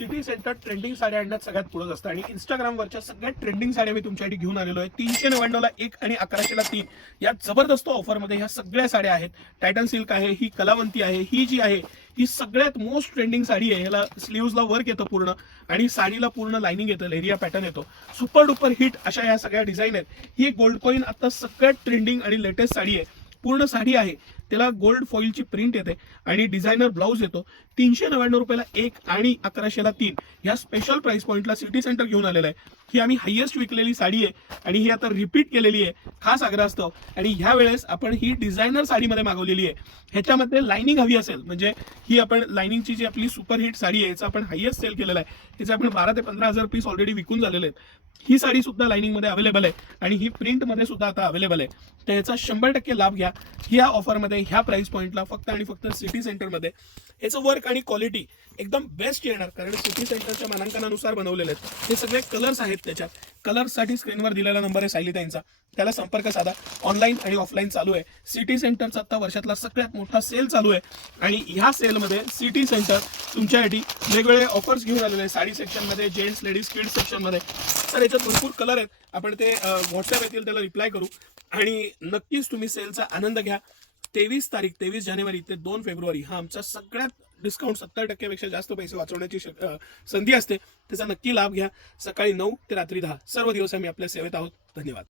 City centre trending साड्या आणण्यात सगळ्यात पुढे असतं आणि इंस्टाग्रामवरच्या सगळ्यात ट्रेंडिंग साड्या मी तुमच्यासाठी घेऊन आलेलो आहे. 399 ला 1 आणि 1100 ला 3 या जबरदस्त ऑफरमध्ये ह्या सगळ्या साड्या आहेत. टायटन सिल्क आहे, ही कलावंती आहे, ही जी आहे ही सगळ्यात मोस्ट ट्रेंडिंग साडी आहे. ह्याला स्लीव्हजला वर्क येतं पूर्ण आणि साडीला पूर्ण लाइनिंग येतं, लेरिया पॅटर्न येतो. सुपर डुपर हिट अशा ह्या सगळ्या डिझाईन आहेत. ही गोल्ड कॉईन आता सगळ्यात ट्रेंडिंग आणि लेटेस्ट साडी आहे. पूर्ण साडी आहे, त्याला गोल्ड फॉइलची प्रिंट येते आणि डिझायनर ब्लाउज येतो. 399 रुपयाला 1 आणि 1100 ला 3 या स्पेशल प्राइस पॉइंटला सिटी सेंटर घेऊन आलेलं आहे. ही आम्ही हायेस्ट विकलेली साडी आहे आणि ही आता रिपीट केलेली आहे खास आग्रहास्तव. आणि ह्या वेळेस आपण ही डिझायनर साडीमध्ये मागवलेली आहे. ह्याच्यामध्ये लाइनिंग हवी असेल म्हणजे ही आपण लाइनिंगची जी आपली सुपर हिट साडी आहे याचा आपण हायेस्ट सेल केलेला आहे. याचे आपण 12 ते 15,000 पीस ऑलरेडी विकून झालेले आहेत. ही साडी सुद्धा लाइनिंग मध्ये अवेलेबल आहे आणि ही प्रिंट मध्ये सुद्धा आता अवेलेबल आहे. तर याचा 100% लाभ घ्या ह्या ऑफरमध्ये, ह्या प्राइस पॉइंटला फक्त आणि फक्त सिटी सेंटरमध्ये. याचं वर्क आणि क्वालिटी एकदम बेस्ट येणार कारण सिटी सेंटरच्या मानांकनानुसार बनवलेले आहेत. हे सगळे कलर्स आहेत त्याच्यात. कलर्ससाठी स्क्रीनवर दिलेला नंबर आहे सायलीताईंचा, त्याला संपर्क साधा. ऑनलाईन आणि ऑफलाईन चालू आहे. सिटी सेंटरचा आता वर्षातला सगळ्यात मोठा सेल चालू आहे आणि ह्या सेलमध्ये सिटी सेंटर तुमच्यासाठी वेगवेगळे ऑफर्स घेऊन आलेले आहे. साडी सेक्शनमध्ये, जेंट्स लेडीज किड्स सेक्शनमध्ये. तर याच्यात भरपूर कलर आहेत. आपण ते व्हॉट्सअप येतील त्याला रिप्लाय करू आणि नक्कीच तुम्ही सेलचा आनंद घ्या. 23 जानेवारी ते 2 फेब्रुवारी हा आमचा सगळ्यात डिस्काउंट 70% पेक्षा जास्त पैसे वाचवण्याची संधी असते. त्याचा नक्की लाभ घ्या. सकाळी 9 ते रात्री 10 सर्व दिवस आम्ही आपल्या सेवेत आहोत. धन्यवाद.